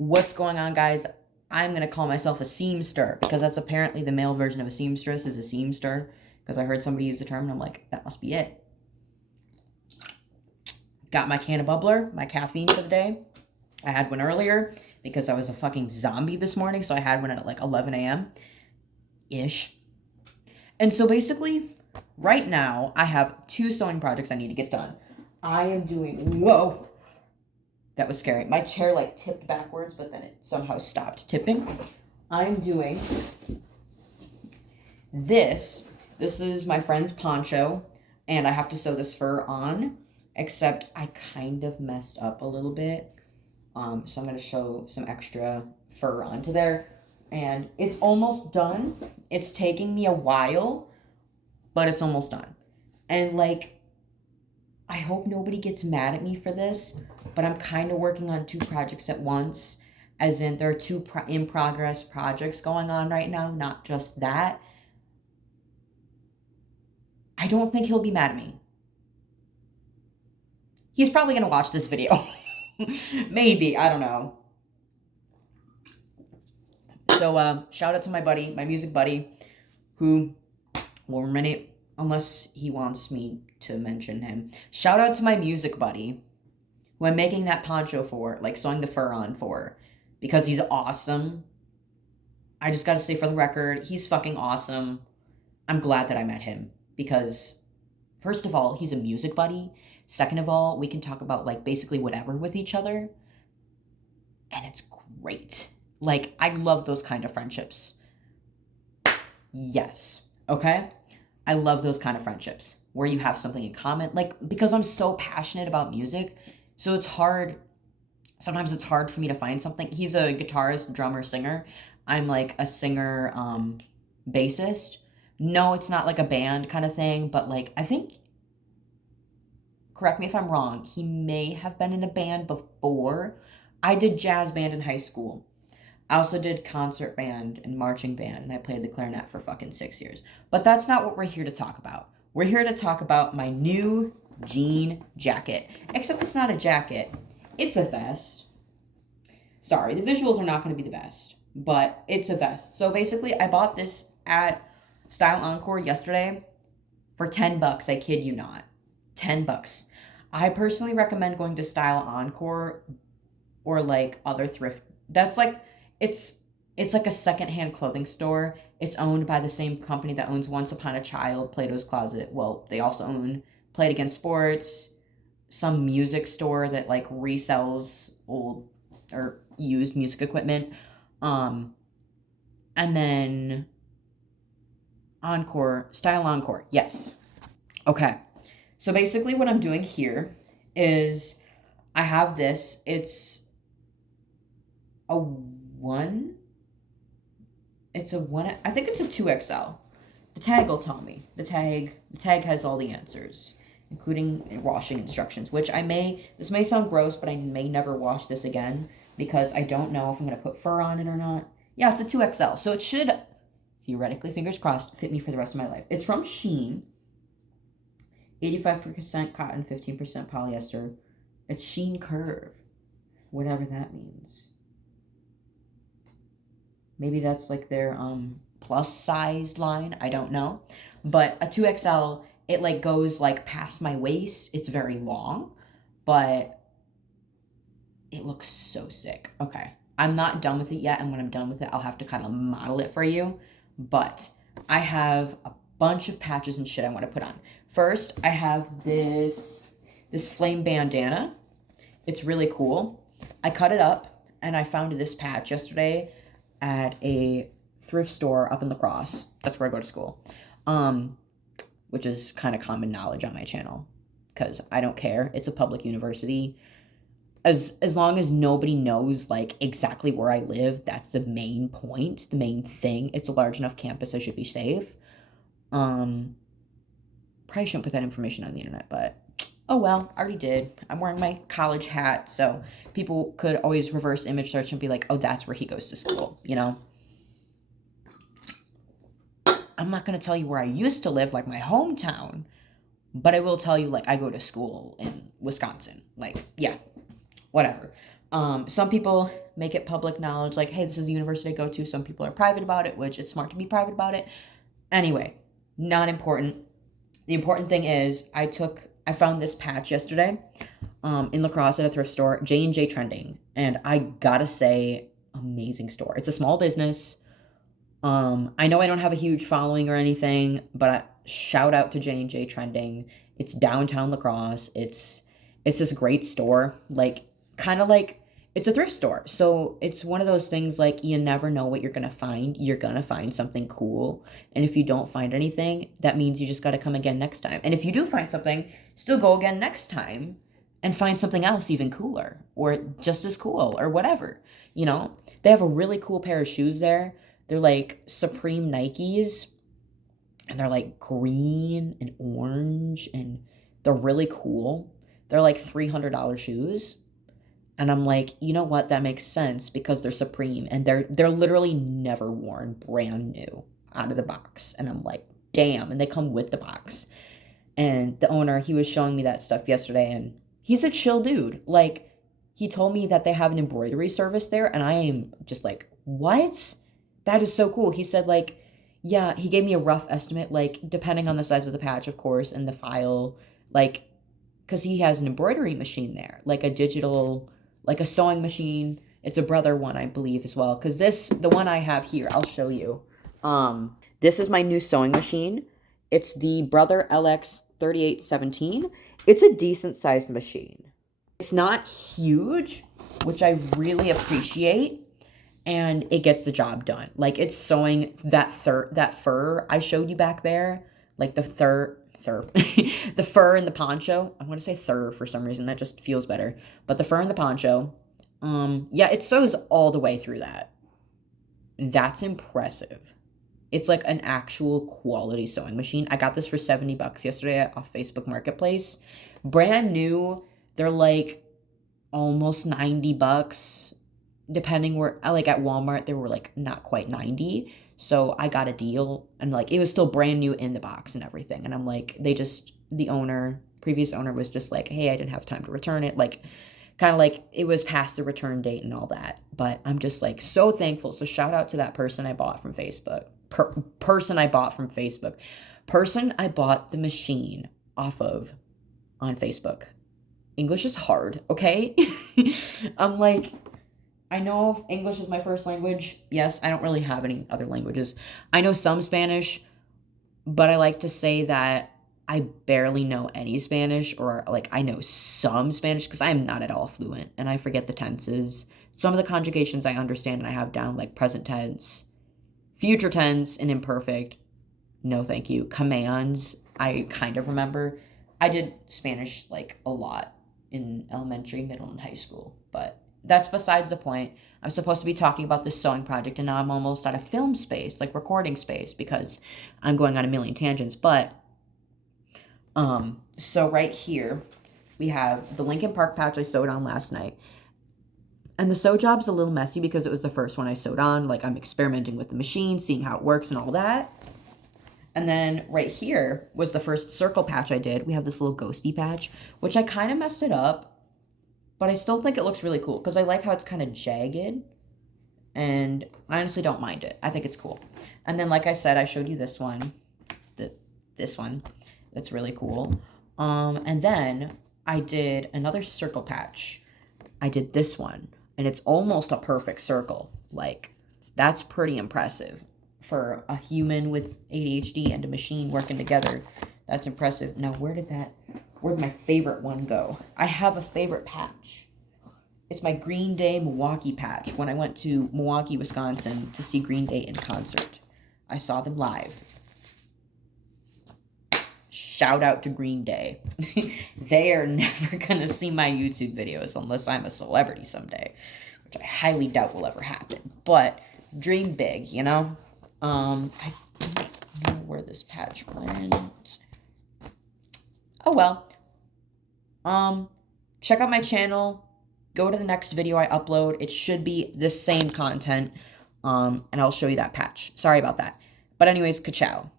What's going on, guys? I'm going to call myself a seamster because that's apparently the male version of a seamstress is a seamster, because I heard somebody use the term and I'm like, that must be it. Got my can of bubbler, my caffeine for the day. I had one earlier because I was a fucking zombie this morning, so I had one at like 11 a.m. ish. And so basically, right now, I have 2 sewing projects I need to get done. I am doing, whoa, that was scary. My chair like tipped backwards, but then it somehow stopped tipping. I'm doing this. This is my friend's poncho, and I have to sew this fur on, except I kind of messed up a little bit. So I'm going to show some extra fur onto there, and it's almost done. It's taking me a while, but it's almost done. And like, I hope nobody gets mad at me for this, but I'm kind of working on 2 projects at once, as in there are 2 in-progress projects going on right now, not just that. I don't think he'll be mad at me. He's probably going to watch this video. Maybe, I don't know. So, shout out to my buddy, my music buddy, who will remain, unless he wants me to mention him. Shout out to my music buddy, who I'm making that poncho for, like sewing the fur on for, because he's awesome. I just gotta say for the record, he's fucking awesome. I'm glad that I met him, because first of all, he's a music buddy. Second of all, we can talk about like basically whatever with each other. And it's great. Like, I love those kind of friendships. Yes. Okay? I love those kind of friendships where you have something in common. Like, because I'm so passionate about music, so it's hard. Sometimes it's hard for me to find something. He's a guitarist, drummer, singer. I'm like a singer, bassist. No, it's not like a band kind of thing, but like, I think, correct me if I'm wrong, he may have been in a band before. I did jazz band in high school. I also did concert band and marching band, and I played the clarinet for fucking 6 years. But that's not what we're here to talk about. We're here to talk about my new jean jacket. Except it's not a jacket. It's a vest. Sorry, the visuals are not going to be the best, but it's a vest. So basically, I bought this at Style Encore yesterday for $10. I kid you not. $10. I personally recommend going to Style Encore or like other thrift. That's like, it's like a secondhand clothing store. It's owned by the same company that owns Once Upon a Child, Plato's Closet. Well, they also own Play It Again Sports, some music store that like resells old or used music equipment. And then Encore, Style Encore. Yes. Okay. So basically what I'm doing here is I have this. It's a 1. It's a 1. I think it's a 2XL. The tag will tell me. The tag has all the answers, including washing instructions, which this may sound gross, but I may never wash this again because I don't know if I'm going to put fur on it or not. Yeah, it's a 2XL. So it should, theoretically, fingers crossed, fit me for the rest of my life. It's from Shein. 85% cotton, 15% polyester. It's Shein Curve, whatever that means. Maybe that's like their plus sized line. I don't know. But a 2XL, it like goes like past my waist. It's very long, but it looks so sick. Okay. I'm not done with it yet, and when I'm done with it, I'll have to kind of model it for you. But I have a bunch of patches and shit I want to put on. First, I have this flame bandana. It's really cool. I cut it up, and I found this patch yesterday at a thrift store up in La Crosse. That's where I go to school. Which is kind of common knowledge on my channel, because I don't care. It's a public university. As long as nobody knows like exactly where I live, that's the main point, the main thing. It's a large enough campus, I should be safe. Probably shouldn't put that information on the internet, but oh well, I already did. I'm wearing my college hat, so people could always reverse image search and be like, oh, that's where he goes to school, you know? I'm not going to tell you where I used to live, like my hometown, but I will tell you, like, I go to school in Wisconsin. Like, yeah, whatever. Some people make it public knowledge, like, hey, this is the university I go to. Some people are private about it, which it's smart to be private about it. Anyway, not important. The important thing is I found this patch yesterday in La Crosse at a thrift store, J&J Trending. And I gotta say, amazing store. It's a small business. I know I don't have a huge following or anything, but shout out to J&J Trending. It's downtown La Crosse. It's this great store, like kind of like it's a thrift store. So it's one of those things like you never know what you're going to find. You're going to find something cool. And if you don't find anything, that means you just got to come again next time. And if you do find something, still go again next time and find something else even cooler or just as cool or whatever. You know, they have a really cool pair of shoes there. They're like Supreme Nikes, and they're like green and orange, and they're really cool. They're like $300 shoes. And I'm like, you know what? That makes sense because they're Supreme and they're literally never worn, brand new out of the box. And I'm like, damn. And they come with the box. And the owner, he was showing me that stuff yesterday, and he's a chill dude. Like, he told me that they have an embroidery service there, and I am just like, what? That is so cool. He said, like, yeah, he gave me a rough estimate, like, depending on the size of the patch, of course, and the file, like, because he has an embroidery machine there, like a digital, like a sewing machine. It's a Brother one, I believe, as well. Because the one I have here, I'll show you. This is my new sewing machine. It's the Brother LX 3817. It's a decent sized machine. It's not huge, which I really appreciate, and it gets the job done. Like, it's sewing that fur I showed you back there, like the the fur and the poncho. I want to say thur for some reason. That just feels better. But the fur and the poncho, yeah, it sews all the way through that. That's impressive. It's like an actual quality sewing machine. I got this for $70 yesterday off Facebook Marketplace. Brand new. They're like almost $90, depending where, like at Walmart, they were like not quite 90. So I got a deal, and like it was still brand new in the box and everything. And I'm like, previous owner was just like, hey, I didn't have time to return it. Like, kind of like it was past the return date and all that. But I'm just like so thankful. So shout out to that person I bought from Facebook. Person I bought the machine off of on Facebook. English is hard, okay? I'm like, I know English is my first language. Yes, I don't really have any other languages. I know some Spanish, but I like to say that I barely know any Spanish, or like I know some Spanish because I am not at all fluent and I forget the tenses. Some of the conjugations I understand and I have down, like present tense, future tense, and imperfect. No, thank you. Commands, I kind of remember. I did Spanish like a lot in elementary, middle, and high school, but that's besides the point. I'm supposed to be talking about this sewing project, and now I'm almost out of film space, like recording space, because I'm going on a million tangents. But, so right here, we have the Linkin Park patch I sewed on last night. And the sew job's a little messy because it was the first one I sewed on. Like, I'm experimenting with the machine, seeing how it works and all that. And then right here was the first circle patch I did. We have this little ghosty patch, which I kind of messed it up, but I still think it looks really cool because I like how it's kind of jagged, and I honestly don't mind it. I think it's cool. And then, like I said, I showed you this one, this one, that's really cool. And then I did another circle patch. I did this one, and it's almost a perfect circle. Like, that's pretty impressive for a human with ADHD and a machine working together. That's impressive. Now, where'd my favorite one go? I have a favorite patch. It's my Green Day Milwaukee patch. When I went to Milwaukee, Wisconsin to see Green Day in concert, I saw them live. Shout out to Green Day. They are never going to see my YouTube videos unless I'm a celebrity someday, which I highly doubt will ever happen. But dream big, you know? I don't know where this patch went. Oh well. Check out my channel. Go to the next video I upload. It should be the same content. And I'll show you that patch. Sorry about that. But anyways, ka-chow.